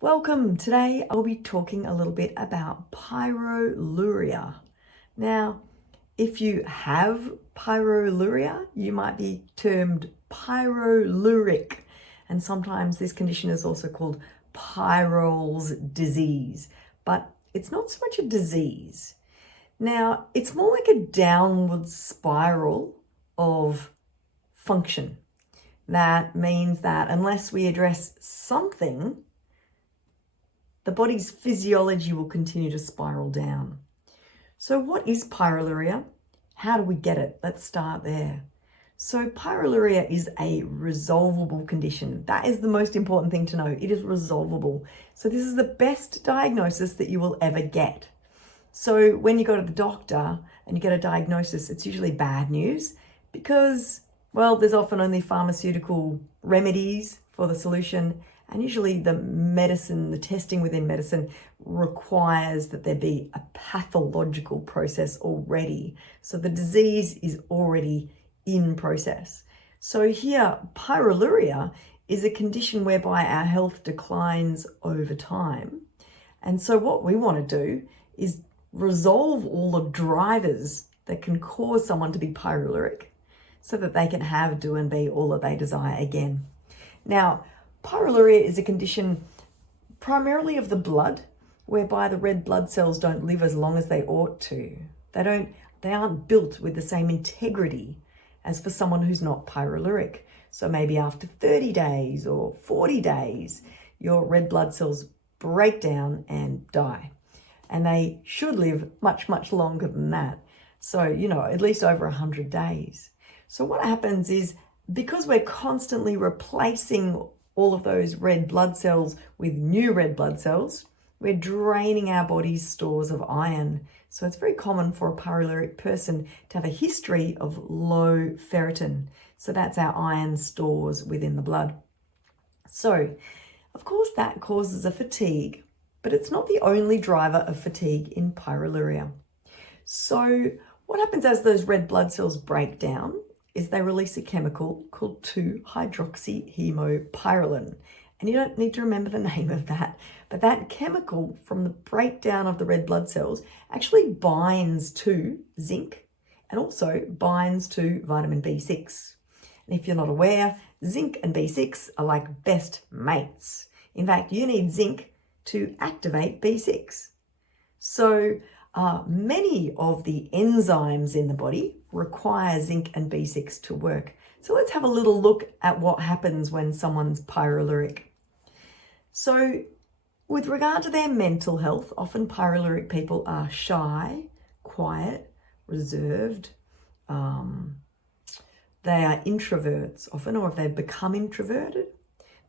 Welcome. Today I'll be talking a little bit about pyroluria. Now, if you have pyroluria, you might be termed pyroluric, and sometimes this condition is also called Pyrol's disease, but it's not so much a disease. Now, it's more like a downward spiral of function. That means that unless we address something, the body's physiology will continue to spiral down. So what is pyroluria? How do we get it? Let's start there. So pyroluria is a resolvable condition. That is the most important thing to know. It is resolvable. So this is the best diagnosis that you will ever get. So when you go to the doctor and you get a diagnosis, it's usually bad news because, well, there's often only pharmaceutical remedies for the solution. And usually the medicine, the testing within medicine requires that there be a pathological process already. So the disease is already in process. So here, pyroluria is a condition whereby our health declines over time. And so what we want to do is resolve all the drivers that can cause someone to be pyroluric so that they can have, do, and be all that they desire again. Now, pyroluria is a condition primarily of the blood, whereby the red blood cells don't live as long as they ought to. They aren't built with the same integrity as for someone who's not pyroluric. So maybe after 30 days or 40 days, your red blood cells break down and die. And they should live much, much longer than that. So, at least over 100 days. So what happens is, because we're constantly replacing all of those red blood cells with new red blood cells, we're draining our body's stores of iron. So it's very common for a pyroluric person to have a history of low ferritin. So that's our iron stores within the blood. So, of course, that causes a fatigue, but it's not the only driver of fatigue in pyroluria. So what happens as those red blood cells break down is they release a chemical called 2-hydroxyhemopyralin. And you don't need to remember the name of that, but that chemical from the breakdown of the red blood cells actually binds to zinc and also binds to vitamin B6. And if you're not aware, zinc and B6 are like best mates. In fact, you need zinc to activate B6. So many of the enzymes in the body require zinc and B6 to work. So let's have a little look at what happens when someone's pyroluric. So with regard to their mental health, often pyroluric people are shy, quiet, reserved. They are introverts often, or if they've become introverted.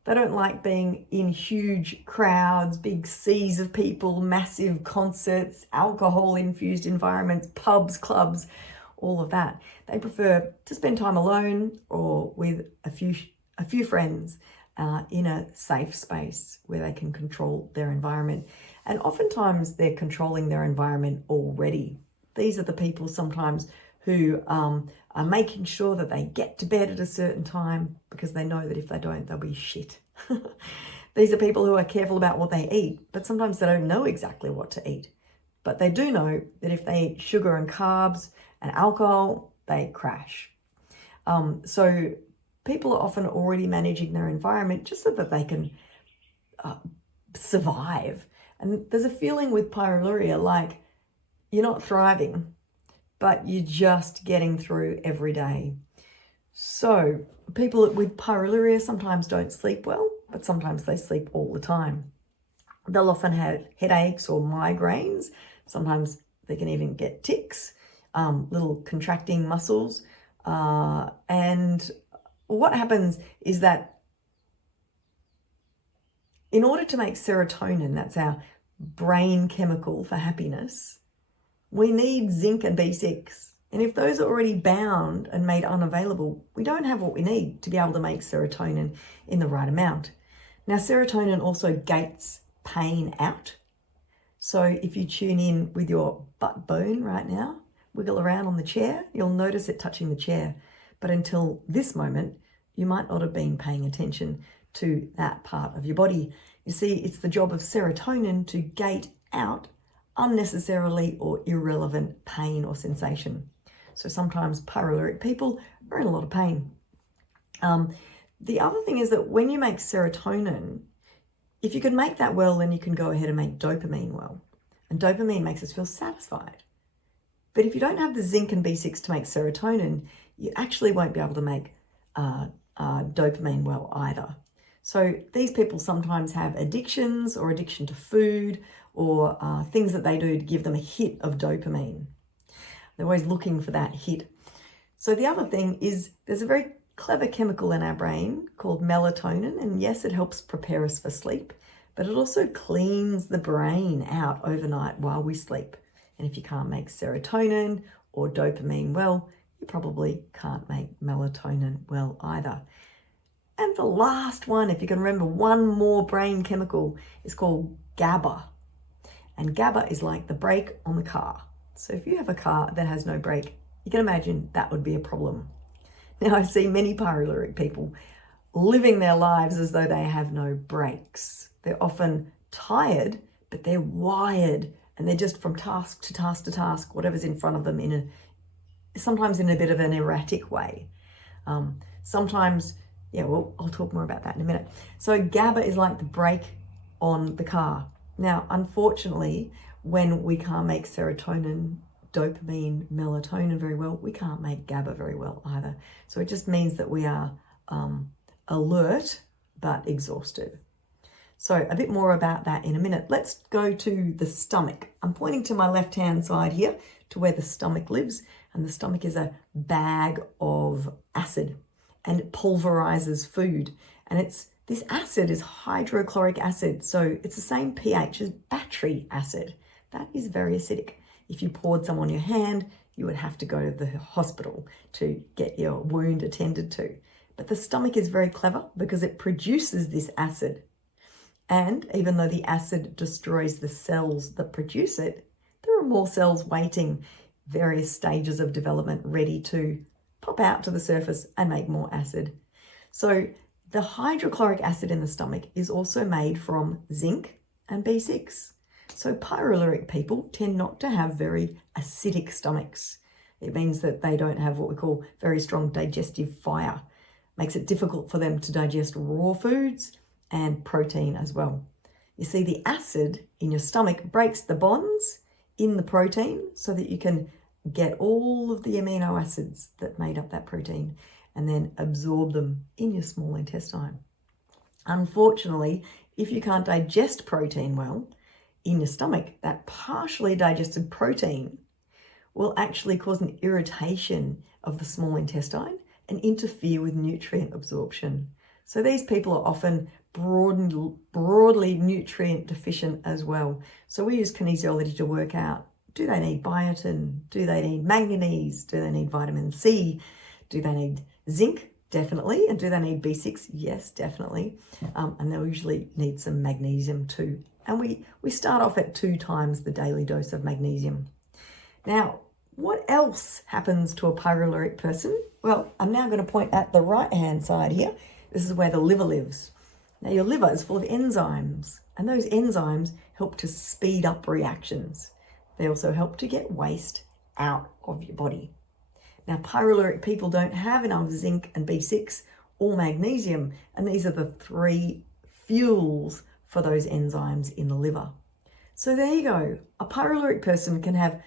They don't like being in huge crowds, big seas of people, massive concerts, alcohol-infused environments, pubs, clubs, all of that. They prefer to spend time alone or with a few friends in a safe space where they can control their environment. And oftentimes they're controlling their environment already. These are the people sometimes who are making sure that they get to bed at a certain time because they know that if they don't, they'll be shit. These are people who are careful about what they eat, but sometimes they don't know exactly what to eat. But they do know that if they eat sugar and carbs and alcohol, they crash. So people are often already managing their environment just so that they can survive. And there's a feeling with pyroluria like you're not thriving, but you're just getting through every day. So people with pyroluria sometimes don't sleep well, but sometimes they sleep all the time. They'll often have headaches or migraines. Sometimes they can even get tics, little contracting muscles. And what happens is that in order to make serotonin, that's our brain chemical for happiness, we need zinc and B6. And if those are already bound and made unavailable, we don't have what we need to be able to make serotonin in the right amount. Now, serotonin also gates pain out. So if you tune in with your butt bone right now, wiggle around on the chair, you'll notice it touching the chair. But until this moment, you might not have been paying attention to that part of your body. You see, it's the job of serotonin to gate out unnecessarily or irrelevant pain or sensation. So sometimes pyroluria people are in a lot of pain. The other thing is that when you make serotonin, if you can make that well, then you can go ahead and make dopamine well. And dopamine makes us feel satisfied. But if you don't have the zinc and B6 to make serotonin, you actually won't be able to make dopamine well either. So these people sometimes have addictions or addiction to food or things that they do to give them a hit of dopamine. They're always looking for that hit. So the other thing is there's a very clever chemical in our brain called melatonin, and yes, it helps prepare us for sleep, but it also cleans the brain out overnight while we sleep. And if you can't make serotonin or dopamine well, you probably can't make melatonin well either. And the last one, if you can remember one more brain chemical, is called GABA. And GABA is like the brake on the car. So if you have a car that has no brake, you can imagine that would be a problem. Now I see many pyroluria people living their lives as though they have no brakes. They're often tired, but they're wired and they're just from task to task to task, whatever's in front of them sometimes in a bit of an erratic way. Sometimes, I'll talk more about that in a minute. So GABA is like the brake on the car. Now, unfortunately, when we can't make serotonin, dopamine, melatonin very well, we can't make GABA very well either. So it just means that we are alert but exhausted. So a bit more about that in a minute. Let's go to the stomach. I'm pointing to my left-hand side here to where the stomach lives, and the stomach is a bag of acid and it pulverizes food. And this acid is hydrochloric acid, so it's the same pH as battery acid. That is very acidic. If you poured some on your hand, you would have to go to the hospital to get your wound attended to. But the stomach is very clever because it produces this acid. And even though the acid destroys the cells that produce it, there are more cells waiting, various stages of development ready to pop out to the surface and make more acid. So the hydrochloric acid in the stomach is also made from zinc and B6. So pyroluria people tend not to have very acidic stomachs. It means that they don't have what we call very strong digestive fire. Makes it difficult for them to digest raw foods and protein as well. You see, the acid in your stomach breaks the bonds in the protein so that you can get all of the amino acids that made up that protein and then absorb them in your small intestine. Unfortunately, if you can't digest protein well in your stomach, that partially digested protein will actually cause an irritation of the small intestine and interfere with nutrient absorption. So these people are often broadly nutrient deficient as well. So we use kinesiology to work out, do they need biotin? Do they need manganese? Do they need vitamin C? Do they need zinc? Definitely. And do they need B6? Yes, definitely. And they'll usually need some magnesium too. And we start off at 2 times the daily dose of magnesium. Now, what else happens to a pyroluria person? Well, I'm now going to point at the right-hand side here. This is where the liver lives. Now, your liver is full of enzymes, and those enzymes help to speed up reactions. They also help to get waste out of your body. Now, pyroluria people don't have enough zinc and B6 or magnesium, and these are the 3 fuels for those enzymes in the liver. So there you go. A pyroluria person can have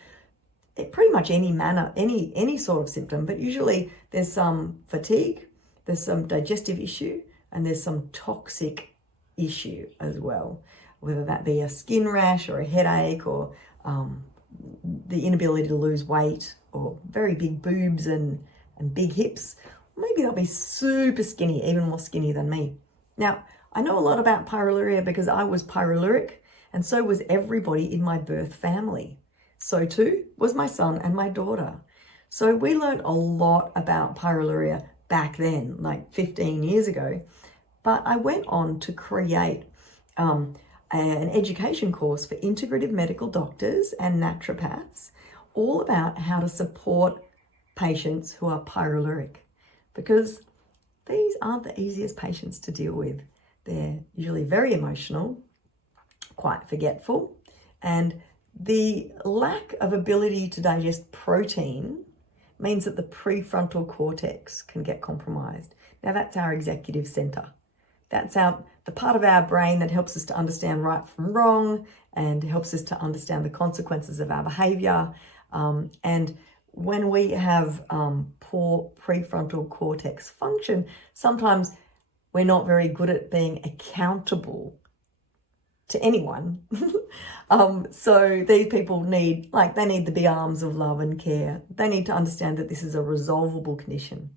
pretty much any sort of symptom, but usually there's some fatigue, there's some digestive issue, and there's some toxic issue as well, whether that be a skin rash or a headache or the inability to lose weight or very big boobs and big hips. Maybe they'll be super skinny, even more skinny than me. Now, I know a lot about pyroluria because I was pyroluric, and so was everybody in my birth family. So too was my son and my daughter. So we learned a lot about pyroluria back then, like 15 years ago. But I went on to create an education course for integrative medical doctors and naturopaths, all about how to support patients who are pyroluric, because these aren't the easiest patients to deal with. They're usually very emotional, quite forgetful, and the lack of ability to digest protein means that the prefrontal cortex can get compromised. Now that's our executive center. That's the part of our brain that helps us to understand right from wrong and helps us to understand the consequences of our behavior. And when we have poor prefrontal cortex function, sometimes we're not very good at being accountable to anyone. So these people need the big arms of love and care. They need to understand that this is a resolvable condition,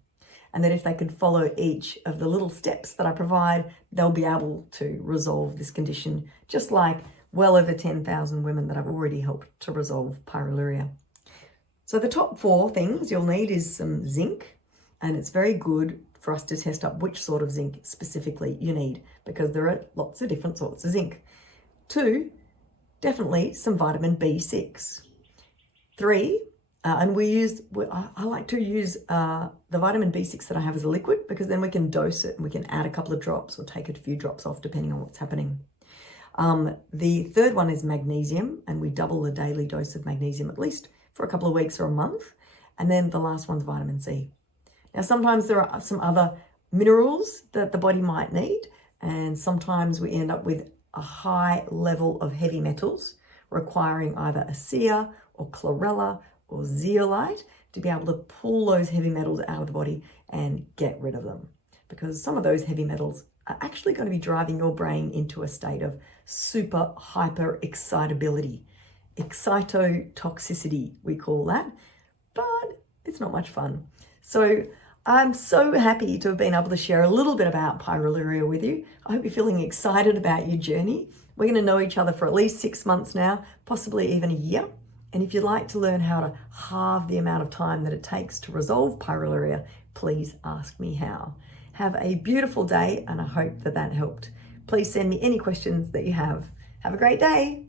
and that if they could follow each of the little steps that I provide, they'll be able to resolve this condition, just like well over 10,000 women that I've already helped to resolve pyroluria. So the top 4 things you'll need is some zinc, and it's very good for us to test up which sort of zinc specifically you need, because there are lots of different sorts of zinc. 2, definitely some vitamin B6. 3, and I like to use the vitamin B6 that I have as a liquid, because then we can dose it and we can add a couple of drops or take a few drops off depending on what's happening. The 3rd one is magnesium, and we double the daily dose of magnesium at least for a couple of weeks or a month. And then the last one's vitamin C. Now, sometimes there are some other minerals that the body might need, and sometimes we end up with a high level of heavy metals requiring either ASEA or chlorella or zeolite to be able to pull those heavy metals out of the body and get rid of them, because some of those heavy metals are actually going to be driving your brain into a state of super hyper excitability. Excitotoxicity, we call that, but it's not much fun. So I'm so happy to have been able to share a little bit about pyroluria with you. I hope you're feeling excited about your journey. We're going to know each other for at least 6 months now, possibly even a year. And if you'd like to learn how to halve the amount of time that it takes to resolve pyroluria, please ask me how. Have a beautiful day, and I hope that helped. Please send me any questions that you have. Have a great day.